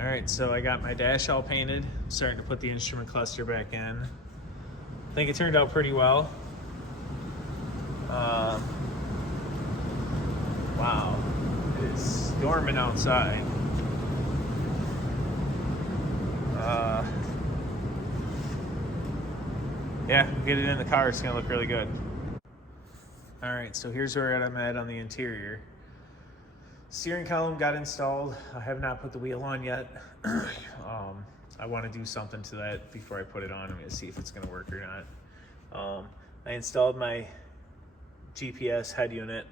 All right, so I got my dash all painted. I'm starting to put the instrument cluster back in. I think it turned out pretty well. Wow, it is storming outside. Yeah, we'll get it in the car. It's gonna look really good. All right, so here's where I'm at on the interior. Steering column got installed. I have not put the wheel on yet. I want to do something to that before I put it on. I'm gonna see if it's gonna work or not. I installed my GPS head unit.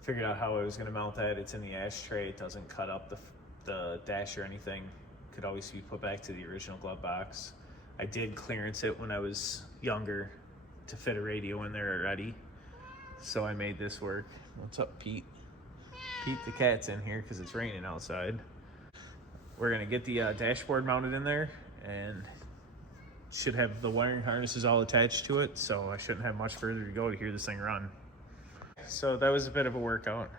Figured out how I was gonna mount that. It's in the ashtray. It doesn't cut up the dash or anything. Could always be put back to the original glove box. I did clearance it when I was younger to fit a radio in there already. So I made this work. What's up, Pete? Pete the cat's in here because it's raining outside. We're gonna get the dashboard mounted in there, and should have the wiring harnesses all attached to it, so I shouldn't have much further to go to hear this thing run. So that was a bit of a workout.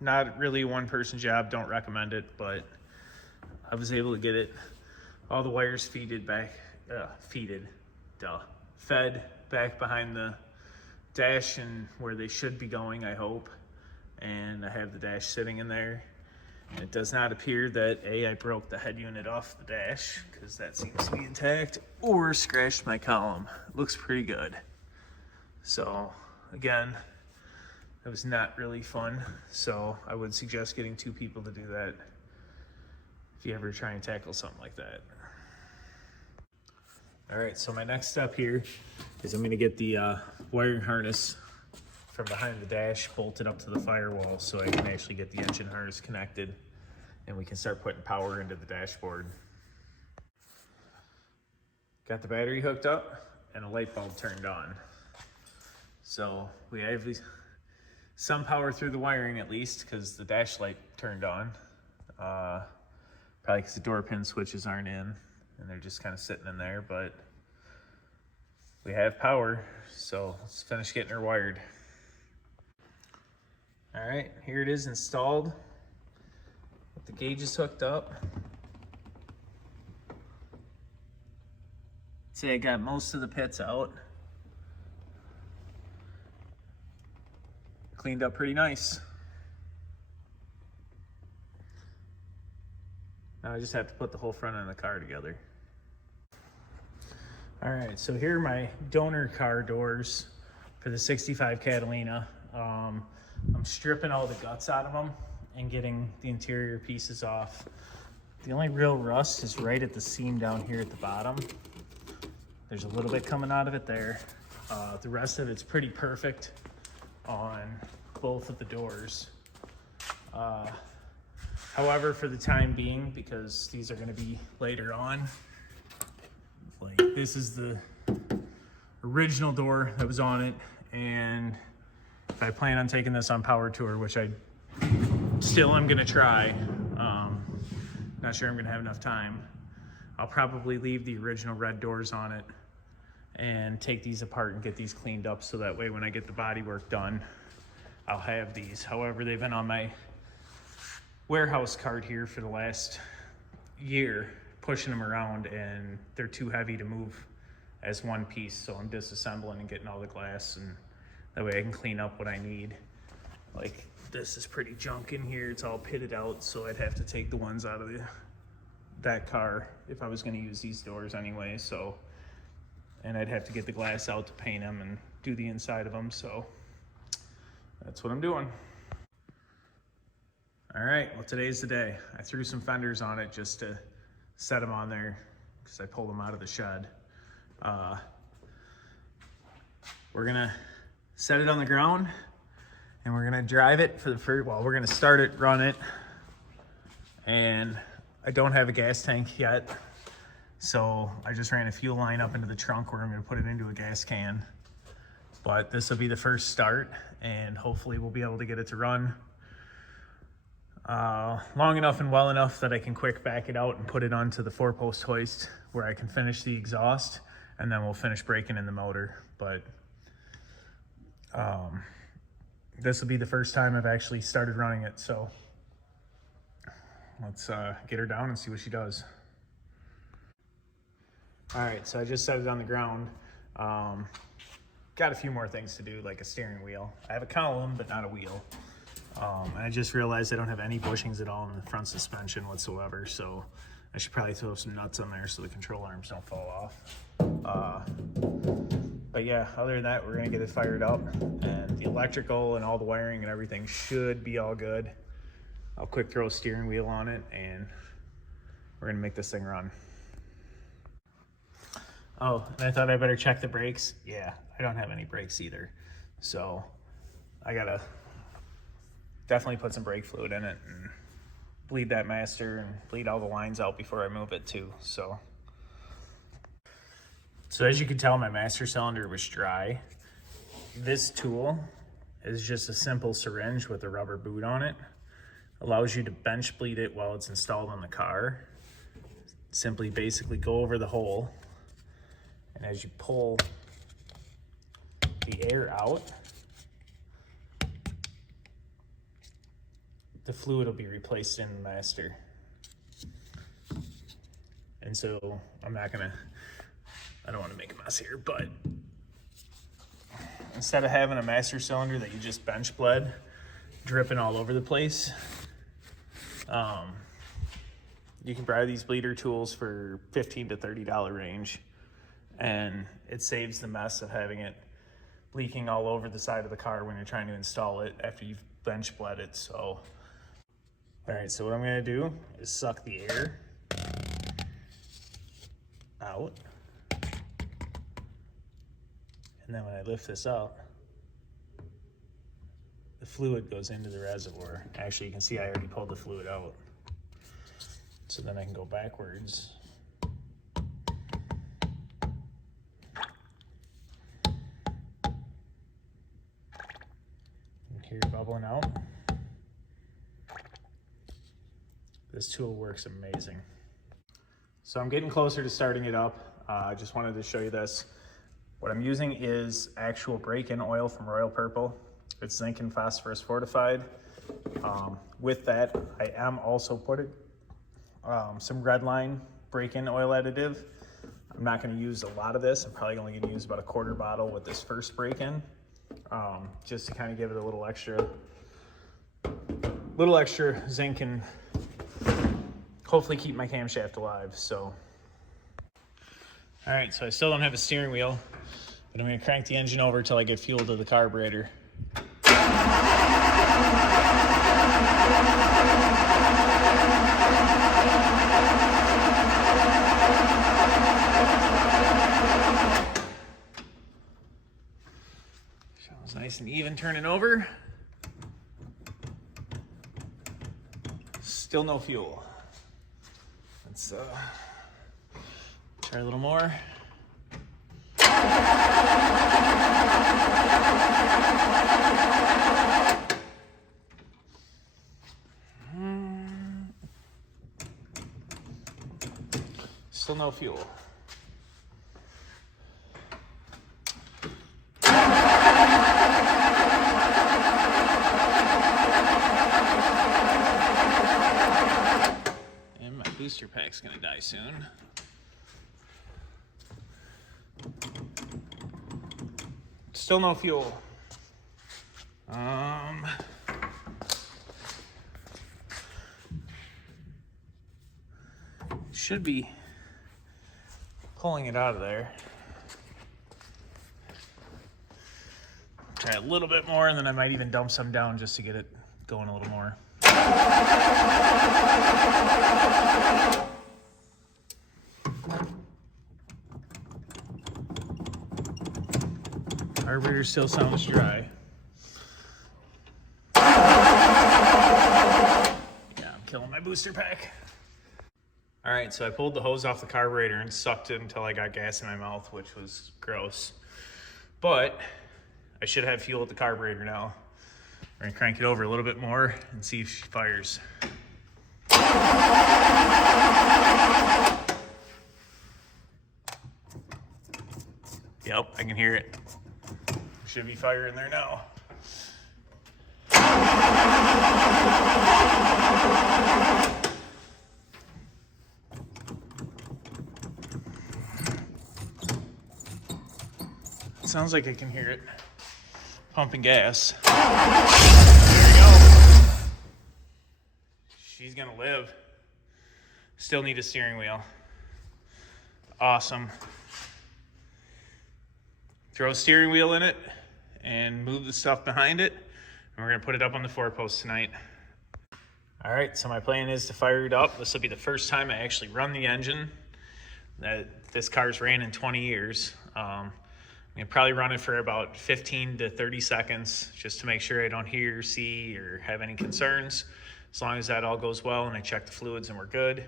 Not really a one-person job, don't recommend it, but I was able to get it, all the wires fed back behind the dash and where they should be going, I hope. And I have the dash sitting in there. And it does not appear that I broke the head unit off the dash, because that seems to be intact, or scratched my column. It looks pretty good. So again, it was not really fun. So I would suggest getting 2 people to do that if you ever try and tackle something like that. All right, so my next step here is I'm gonna get the wiring harness from behind the dash bolted up to the firewall so I can actually get the engine harness connected and we can start putting power into the dashboard. Got the battery hooked up and a light bulb turned on. So we have some power through the wiring at least, because the dash light turned on. Probably because the door pin switches aren't in and they're just kind of sitting in there, but we have power, so let's finish getting her wired. All right, here it is installed with the gauges hooked up. Say I got most of the pits out. Cleaned up pretty nice. Now I just have to put the whole front end of the car together. All right, so here are my donor car doors for the 65 Catalina. I'm stripping all the guts out of them and getting the interior pieces off. The only real rust is right at the seam down here at the bottom. There's a little bit coming out of it there. The rest of it's pretty perfect on both of the doors. However, for the time being, because these are going to be later on, like this is the original door that was on it, and if I plan on taking this on power tour, which I still am going to try, not sure I'm going to have enough time, I'll probably leave the original red doors on it and take these apart and get these cleaned up, so that way when I get the body work done, I'll have these. However, they've been on my warehouse cart here for the last year, pushing them around, and they're too heavy to move as one piece, so I'm disassembling and getting all the glass, and that way I can clean up what I need. Like this is pretty junk in here, it's all pitted out, so I'd have to take the ones out of that car if I was going to use these doors anyway. So, and I'd have to get the glass out to paint them and do the inside of them, so that's what I'm doing. All right, well, today's the day. I threw some fenders on it just to set them on there because I pulled them out of the shed. We're gonna set it on the ground and we're gonna drive it for the first, well, we're gonna start it, run it, and I don't have a gas tank yet, so I just ran a fuel line up into the trunk where I'm gonna put it into a gas can. But this will be the first start, and hopefully we'll be able to get it to run long enough and well enough that I can quick back it out and put it onto the 4-post hoist where I can finish the exhaust, and then we'll finish breaking in the motor. But this will be the first time I've actually started running it, so let's get her down and see what she does. All right, so I just set it on the ground. Got a few more things to do, like a steering wheel. I have a column, but not a wheel. And I just realized I don't have any bushings at all in the front suspension whatsoever, so I should probably throw some nuts on there so the control arms don't fall off. But yeah, other than that, we're gonna get it fired up, and the electrical and all the wiring and everything should be all good. I'll quick throw a steering wheel on it, and we're gonna make this thing run. Oh, and I thought I better check the brakes. Yeah, I don't have any brakes either. So I gotta definitely put some brake fluid in it and bleed that master and bleed all the lines out before I move it too. So as you can tell, my master cylinder was dry. This tool is just a simple syringe with a rubber boot on it. Allows you to bench bleed it while it's installed on the car. Simply basically go over the hole, and as you pull the air out, the fluid will be replaced in the master. And so I don't want to make a mess here, but instead of having a master cylinder that you just bench bled, dripping all over the place, you can buy these bleeder tools for $15 to $30 range, and it saves the mess of having it leaking all over the side of the car when you're trying to install it after you've bench bled it. So, all right, so what I'm gonna do is suck the air out, and then when I lift this up, the fluid goes into the reservoir. Actually, you can see I already pulled the fluid out. So then I can go backwards. And hear it bubbling out. This tool works amazing. So I'm getting closer to starting it up. I just wanted to show you this. What I'm using is actual break-in oil from Royal Purple. It's zinc and phosphorus fortified. With that, I am also putting some Redline break-in oil additive. I'm not going to use a lot of this. I'm probably only going to use about a quarter bottle with this first break-in, just to kind of give it a little extra zinc and hopefully keep my camshaft alive. So, all right, so I still don't have a steering wheel, but I'm going to crank the engine over till I get fuel to the carburetor. Sounds nice and even turning over. Still no fuel. Let's try a little more. Still no fuel. And my booster pack's gonna die soon. Still no fuel. Should be pulling it out of there. Try a little bit more, and then I might even dump some down just to get it going a little more. Carburetor still sounds dry. Yeah, I'm killing my booster pack. All right, so I pulled the hose off the carburetor and sucked it until I got gas in my mouth, which was gross. But I should have fuel at the carburetor now. We're gonna crank it over a little bit more and see if she fires. Yep, I can hear it. Should be fire in there now. sounds like I can hear it pumping gas. There we go. She's gonna live. Still need a steering wheel. Awesome. Throw a steering wheel in it and move the stuff behind it. And we're gonna put it up on the 4-post tonight. All right, so my plan is to fire it up. This will be the first time I actually run the engine. This car's ran in 20 years. I'm gonna probably run it for about 15 to 30 seconds just to make sure I don't hear, see, or have any concerns. As long as that all goes well and I check the fluids and we're good,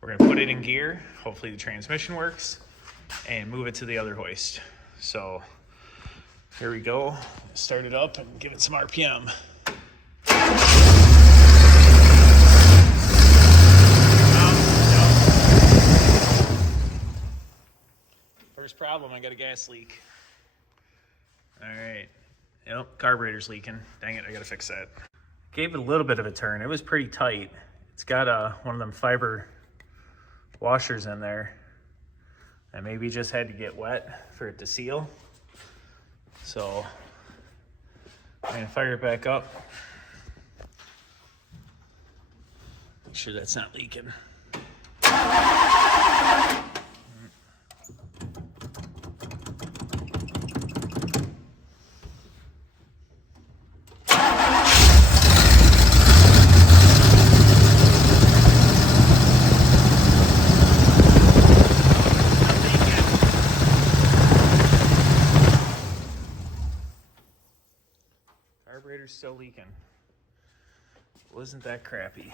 we're gonna put it in gear. Hopefully the transmission works and move it to the other hoist. So here we go. Start it up and give it some RPM. First problem, I got a gas leak. All right, yep, carburetor's leaking. Dang it, I gotta fix that. Gave it a little bit of a turn. It was pretty tight. It's got one of them fiber washers in there. And maybe just had to get wet for it to seal. So I'm gonna fire it back up. Make sure that's not leaking. Carburetor's still leaking. Wasn't that crappy?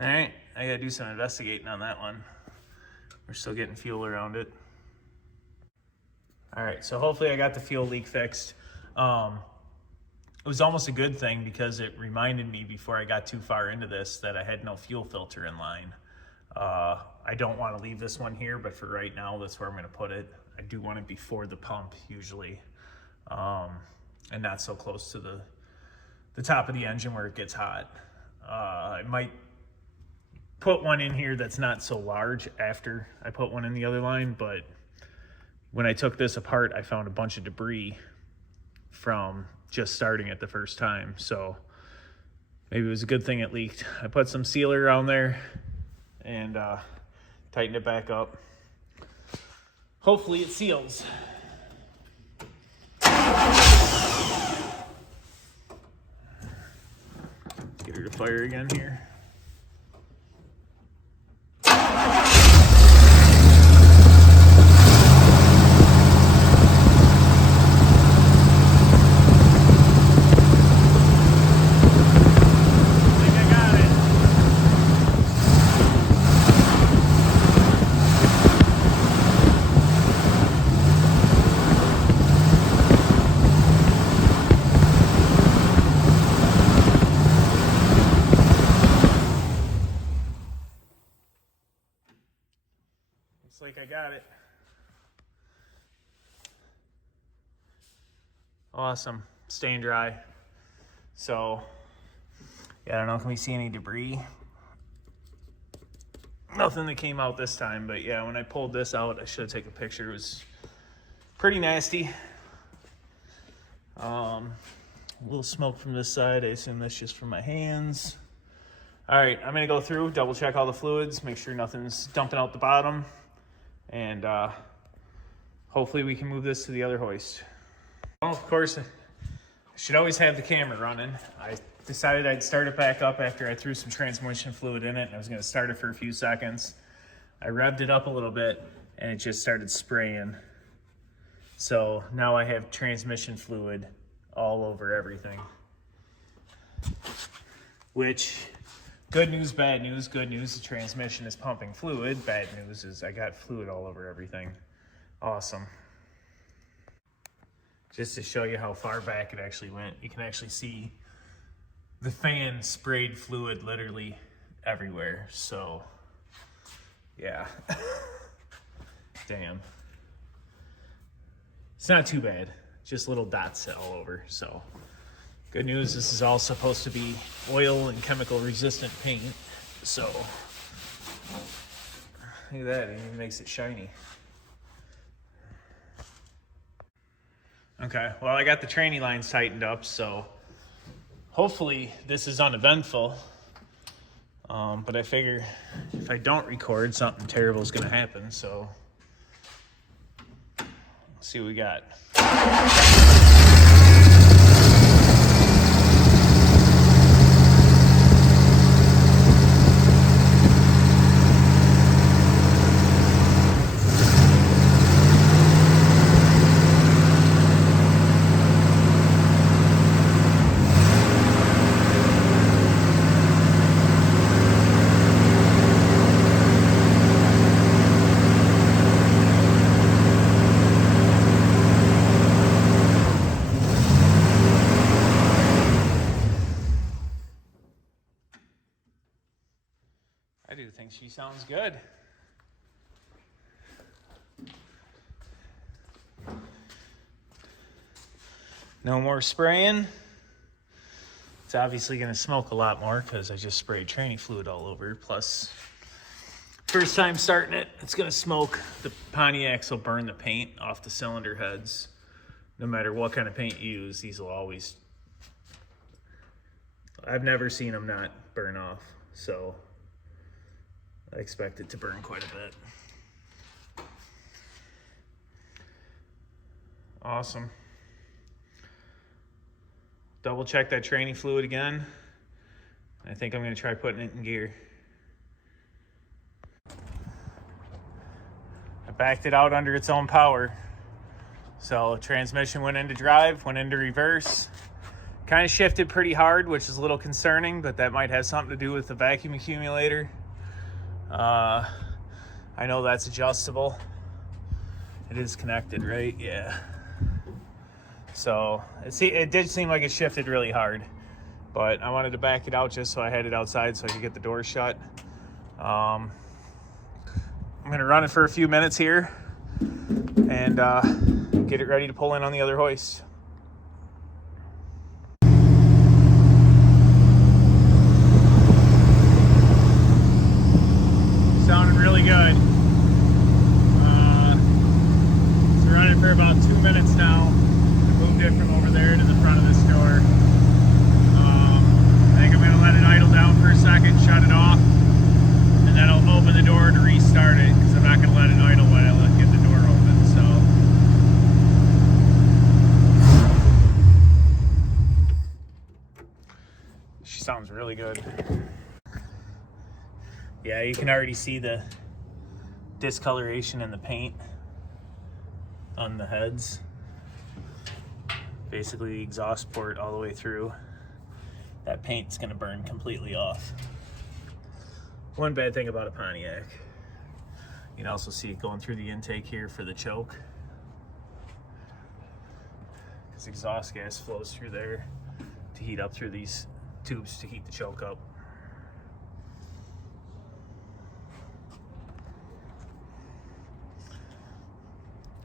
All right, I gotta do some investigating on that one. We're still getting fuel around it. All right, so hopefully I got the fuel leak fixed. It was almost a good thing because it reminded me before I got too far into this that I had no fuel filter in line. I don't want to leave this one here, but for right now, that's where I'm going to put it. I do want it before the pump usually, and not so close to the top of the engine where it gets hot. I might put one in here that's not so large after I put one in the other line, but when I took this apart, I found a bunch of debris from just starting it the first time. So maybe it was a good thing it leaked. I put some sealer around there and tightened it back up. Hopefully it seals. Get her to fire again here. Looks like I got it. Awesome, staying dry. So, yeah, I don't know, can we see any debris? Nothing that came out this time, but yeah, when I pulled this out, I should have taken a picture. It was pretty nasty. A little smoke from this side. I assume that's just from my hands. All right, I'm gonna go through, double check all the fluids, make sure nothing's dumping out the bottom, and hopefully we can move this to the other hoist. Well, of course, I should always have the camera running. I decided I'd start it back up after I threw some transmission fluid in it, and I was gonna start it for a few seconds. I revved it up a little bit, and it just started spraying. So now I have transmission fluid all over everything. Which, good news, bad news. Good news, the transmission is pumping fluid. Bad news is I got fluid all over everything. Awesome. Just to show you how far back it actually went, you can actually see the fan sprayed fluid literally everywhere. So, yeah. Damn. It's not too bad. Just little dots all over. So, good news, this is all supposed to be oil and chemical resistant paint. So, Look at that, it even makes it shiny. Okay, well, I got the tranny lines tightened up, so hopefully this is uneventful. But I figure if I don't record, something terrible is going to happen, so let's see what we got. I do think she sounds good. No more spraying. It's obviously going to smoke a lot more because I just sprayed tranny fluid all over. Plus, first time starting it, it's going to smoke. The Pontiacs will burn the paint off the cylinder heads. No matter what kind of paint you use, these will always... I've never seen them not burn off, so I expect it to burn quite a bit. Awesome. Double check that tranny fluid again. I think I'm going to try putting it in gear. I backed it out under its own power. So transmission went into drive, went into reverse. Kind of shifted pretty hard, which is a little concerning, but that might have something to do with the vacuum accumulator. I know that's adjustable. It is connected, right? Yeah. So it did seem like it shifted really hard, but I wanted to back it out just so I had it outside so I could get the door shut. I'm gonna run it for a few minutes here and get it ready to pull in on the other hoist. Sounding really good. It's running for about 2 minutes now. Moved it from over there to the front of this door. I think I'm going to let it idle down for a second, shut it off, and then I'll open the door to restart it because I'm not going to let it idle while I get the door open. So she sounds really good. Yeah, you can already see the discoloration in the paint on the heads. Basically the exhaust port all the way through. That paint's gonna burn completely off. One bad thing about a Pontiac. You can also see it going through the intake here for the choke. Because exhaust gas flows through there to heat up through these tubes to heat the choke up.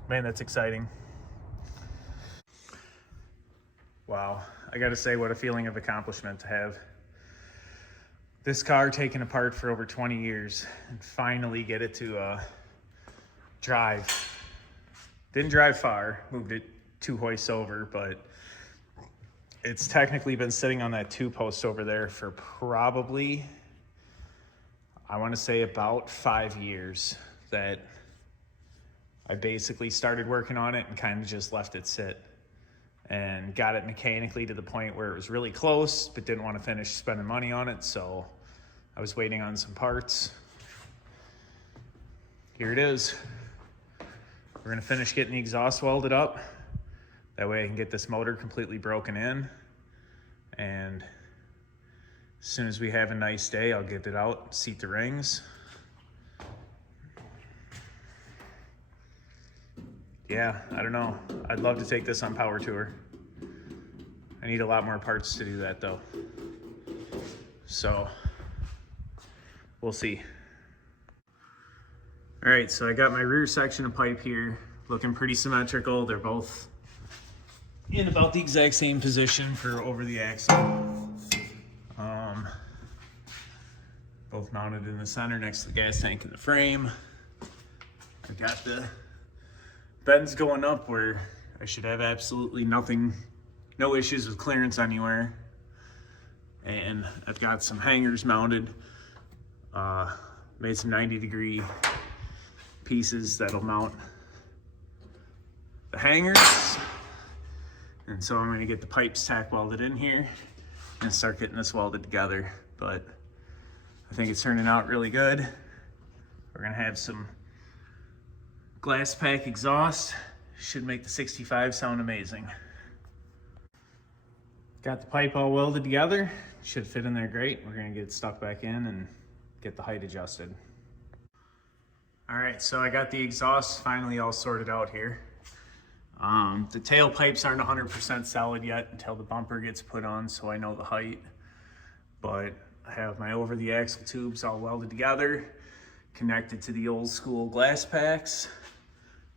Man, that's exciting. Wow, I gotta say, what a feeling of accomplishment to have this car taken apart for over 20 years and finally get it to drive. Didn't drive far, moved it 2 hoists over, but it's technically been sitting on that 2 post over there for probably, I wanna say about 5 years that I basically started working on it and kind of just left it sit and got it mechanically to the point where it was really close, but didn't want to finish spending money on it. So I was waiting on some parts. Here it is. We're gonna finish getting the exhaust welded up. That way I can get this motor completely broken in. And as soon as we have a nice day, I'll get it out, seat the rings. Yeah, I don't know. I'd love to take this on power tour. I need a lot more parts to do that though. So we'll see. All right, so I got my rear section of pipe here, looking pretty symmetrical. They're both in about the exact same position for over the axle. Both mounted in the center next to the gas tank and the frame. I got the bends going up where I should have absolutely nothing, no issues with clearance anywhere. And I've got some hangers mounted, made some 90-degree pieces that'll mount the hangers. And so I'm going to get the pipes tack welded in here and start getting this welded together. But I think it's turning out really good. We're going to have some glass pack exhaust. Should make the 65 sound amazing. Got the pipe all welded together. Should fit in there great. We're going to get it stuck back in and get the height adjusted. All right, so I got the exhaust finally all sorted out here. The tailpipes aren't 100% solid yet until the bumper gets put on, so I know the height. But I have my over the axle tubes all welded together, connected to the old school glass packs,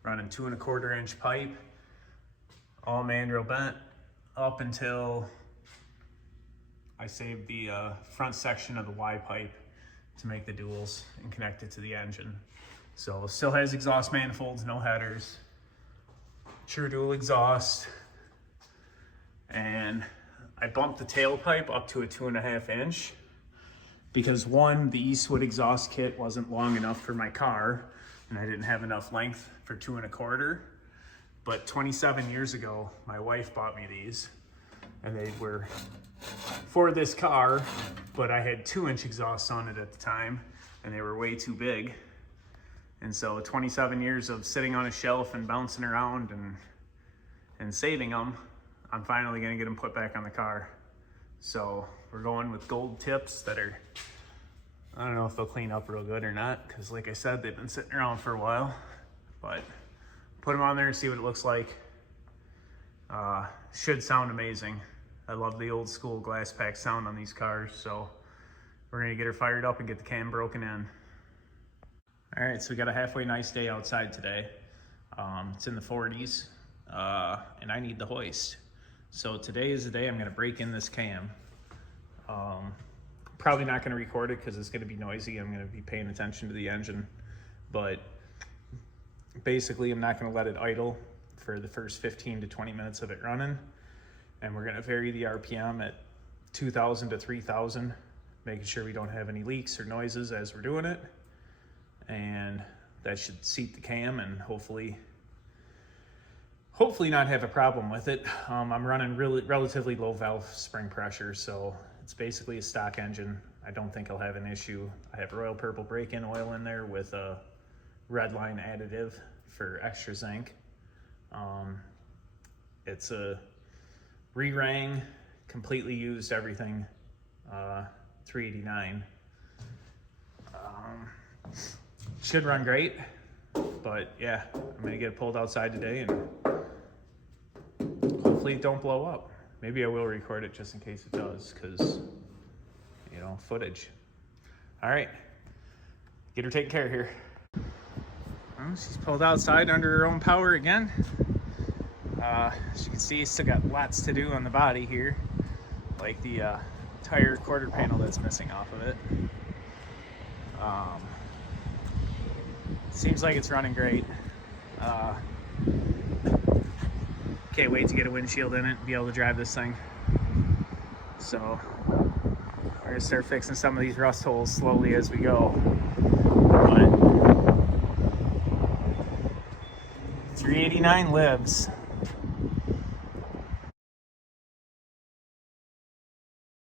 running 2 1/4 inch pipe, all mandrel bent up until I saved the front section of the Y pipe to make the duals and connect it to the engine. So still has exhaust manifolds, no headers, true dual exhaust, and I bumped the tailpipe up to a 2 1/2 inch because one, the Eastwood exhaust kit wasn't long enough for my car and I didn't have enough length for 2 1/4. But 27 years ago, my wife bought me these and they were for this car, but I had 2-inch exhausts on it at the time and they were way too big. And so 27 years of sitting on a shelf and bouncing around and saving them, I'm finally gonna get them put back on the car. So we're going with gold tips that are, I don't know if they'll clean up real good or not, because like I said, they've been sitting around for a while, but put them on there and see what it looks like. Should sound amazing. I love the old school glass pack sound on these cars, so we're gonna get her fired up and get the cam broken in. All right, so we got a halfway nice day outside today. It's in the 40s, and I need the hoist. So today is the day I'm gonna break in this cam. Probably not gonna record it because it's gonna be noisy. I'm gonna be paying attention to the engine, but basically I'm not gonna let it idle for the first 15 to 20 minutes of it running. And we're gonna vary the RPM at 2,000 to 3,000, making sure we don't have any leaks or noises as we're doing it. And that should seat the cam and hopefully not have a problem with it. I'm running relatively low valve spring pressure, so it's basically a stock engine. I don't think I'll have an issue. I have Royal Purple break-in oil in there with a red line additive for extra zinc. It's a re-rang, completely used everything, 389. Should run great, but yeah, I'm gonna get it pulled outside today and hopefully it don't blow up. Maybe I will record it just in case it does, because, you know, footage. All right, get her taken care of here. Well, she's pulled outside under her own power again. As you can see, still got lots to do on the body here, like the tire quarter panel that's missing off of it. Seems like it's running great. Can't wait to get a windshield in it and be able to drive this thing. So we're gonna start fixing some of these rust holes slowly as we go. But 389 lives.